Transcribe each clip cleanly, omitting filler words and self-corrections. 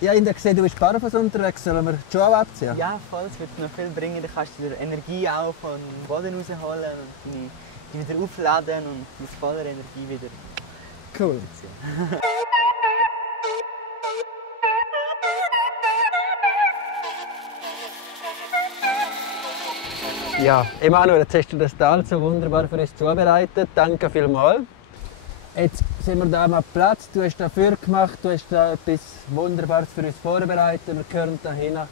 Ja, ich habe gesehen, du bist barfuß unterwegs. Sollen wir die Schuhe abziehen? Ja, voll, es wird noch viel bringen. Dann kannst du dir Energie auch vom Boden rausholen und die wieder aufladen und mit voller Energie wieder Cool. ziehen. Ja, Emanuel, jetzt hast du das Tal so wunderbar für uns zubereitet. Danke vielmals. Jetzt sind wir da am Platz. Du hast dafür gemacht, du hast da etwas Wunderbares für uns vorbereitet. Wir hören da hinten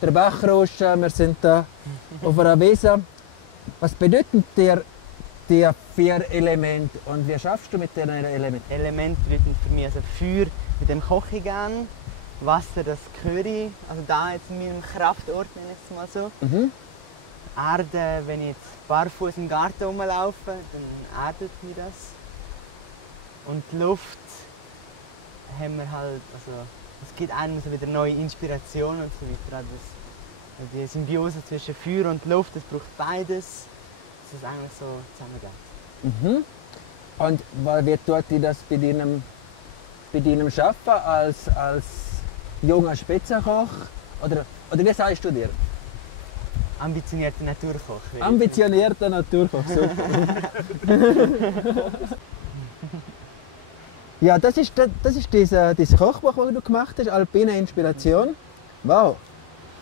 den Bach rauschen. Wir sind da auf einer Wiese. Was bedeuten dir die 4 Elemente und wie schaffst du mit diesen Elementen? Elemente bedeuten für mich also Feuer, mit dem koche ich gerne. Wasser, das Curry, also da jetzt in meinem Kraftort, nenne ich es mal so. Erde, wenn ich jetzt barfuß im Garten rumlaufe, dann erdet mich das. Und die Luft haben wir halt, also es gibt einem so wieder neue Inspiration und so weiter. Also die Symbiose zwischen Feuer und Luft, das braucht beides, dass es eigentlich so zusammengeht. Und wie tut dir das bei deinem Arbeiten als junger Spitzenkoch? Oder wie sagst du dir? Ambitionierter Naturkoch. Ambitionierter Naturkoch, super. Ja, das ist dieses Kochbuch, das du gemacht hast, Alpine Inspiration. Wow.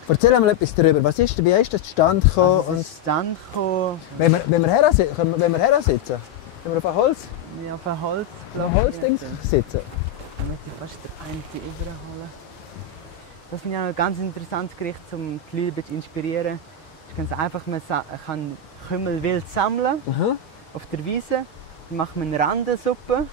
Erzähl mal etwas darüber. Wie ist das zustande gekommen? Also, es ist zustande gekommen. Wenn wir hersitzen? Wenn wir auf einem Auf ein Holz. Holzding sitzen? Dann möchte ich fast den einen überholen. Das finde ich auch ein ganz interessantes Gericht, um die Leute ein bisschen inspirieren. Es ist ganz einfach, man kann Kümmel wild sammeln auf der Wiese. Dann macht man eine Randensuppe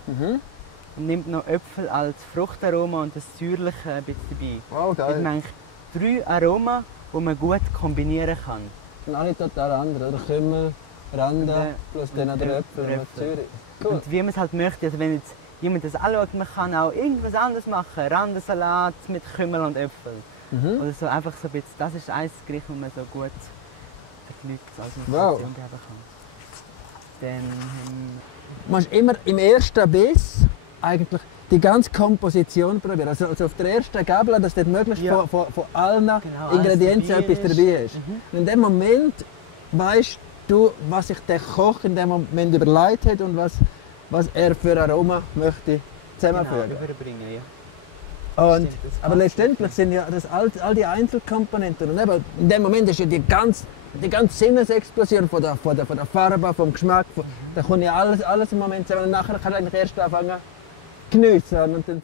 und nimmt noch Äpfel als Fruchtaroma und das Säuerliche ein bisschen dabei. Wow, geil. Das sind eigentlich 3 Aromen, die man gut kombinieren kann. Und alle total andere, oder? Kümmel, Rande, plus dann der Äpfel und Zürich. Cool. Und wie man es halt möchte. Also wenn jetzt jemand das anschaut, man kann auch irgendwas anderes machen. Randensalat mit Kümmel und Äpfeln. Oder so einfach so ein bisschen. Das ist ein Gericht, das man so gut den Leuten als Inspiration geben kann. Dann Du musst immer im ersten Biss eigentlich die ganze Komposition probieren. Also auf der ersten Gabel, dass dort möglichst von allen Ingredienzen etwas dabei ist. Und in dem Moment weißt du, was sich der Koch in dem Moment überlegt hat und was er für Aroma möchte zusammenfügen. Genau, überbringen, ja. Und, aber letztendlich sind ja das all die Einzelkomponenten. Und eben, in dem Moment ist ja die ganze Sinnesexplosion von der Farbe, vom Geschmack. Da kommt ja alles im Moment zusammen. Und nachher kann ich eigentlich erst anfangen zu geniessen. Und dann